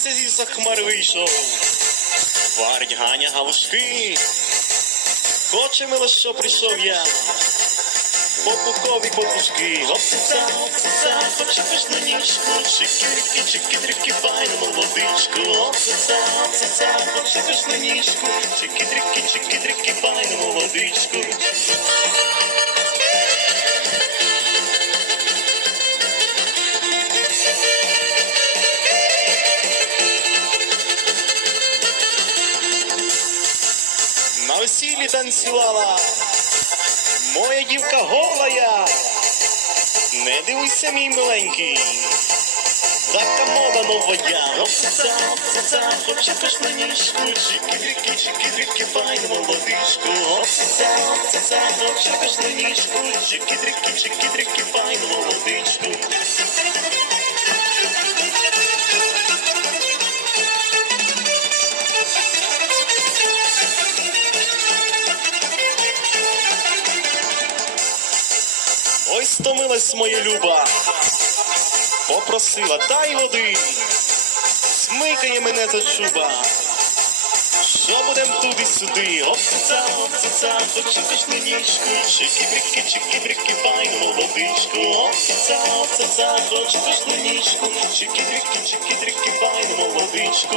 хмар вийшов. Варить Ганя галушки. Хоче мило, що прийшов я. Попукові попушки, опця, опця, хоче пишну ніжку, чики-рики, чики-рики, файну молодичку, опця, опця, хоче пишну ніжку, чики-рики, чики-рики, файну молодичку. Весіллі танцювала моя дівка голая. Не дивися, мій миленький. Така мода новая. Опця, опця, хоче пиш на ніжку. Чики-дрики, чики-дрики, файну молодичку. Опця, опця, хоче пиш на ніжку. Чики-дрики, чики-дрики, файну молодичку. Стомилась моя люба, попросила, дай води, смикає мене за чуба. Що будем туди сюди? Опця, опця, хочу пішну ніжку, чики-брики, чики-брики, файну молодичку. Опця, опця, хочу пішну ніжку, чики-брики, чики-брики, файну молодичку.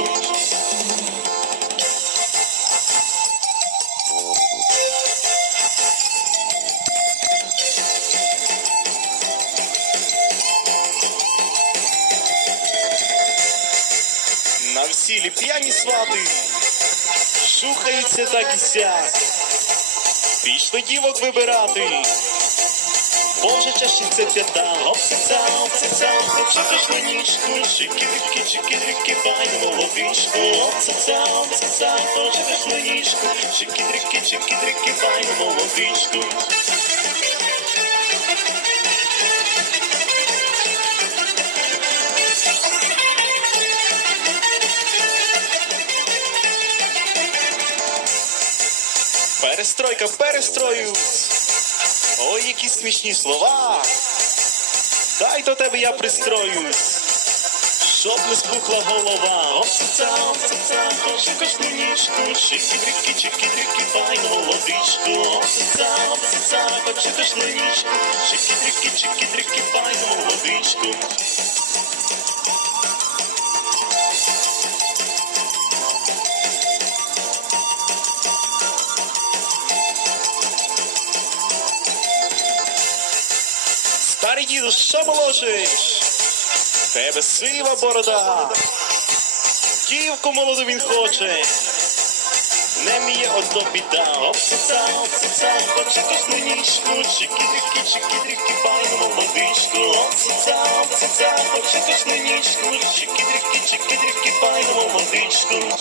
На всілі п'яні свати, шухається так і сяк. Пішли дівок вибирати, Боже чашиться п'ята, опця, опця, хочеш на ніжку, чики-дрики, чики-дрики, файну молодичку, опця, опця, хочеш на ніжку, чики-дрики, чики-дрики, файну молодичку. Перестройка, перестрою. Ой, які смішні слова. Дай до тебе я пристроюсь. Щоб не спухла голова. Опця, опця, хочу косну ніжку. Чики-дрики, чики-дрики, файну молодичку. Опця, опця, хочу косну ніжку. Чики-дрики, чики-дрики, файну молодичку. Діду, що? Тебе сива борода. Дівку молоду він хоче. Не міє одно біда. Опця, опця, хоче косну ніжку. Чики-дрики, чики-дрики, файну молодичку. Опця, опця, хоче косну ніжку. Чики-дрики, чики-дрики, файну молодичку.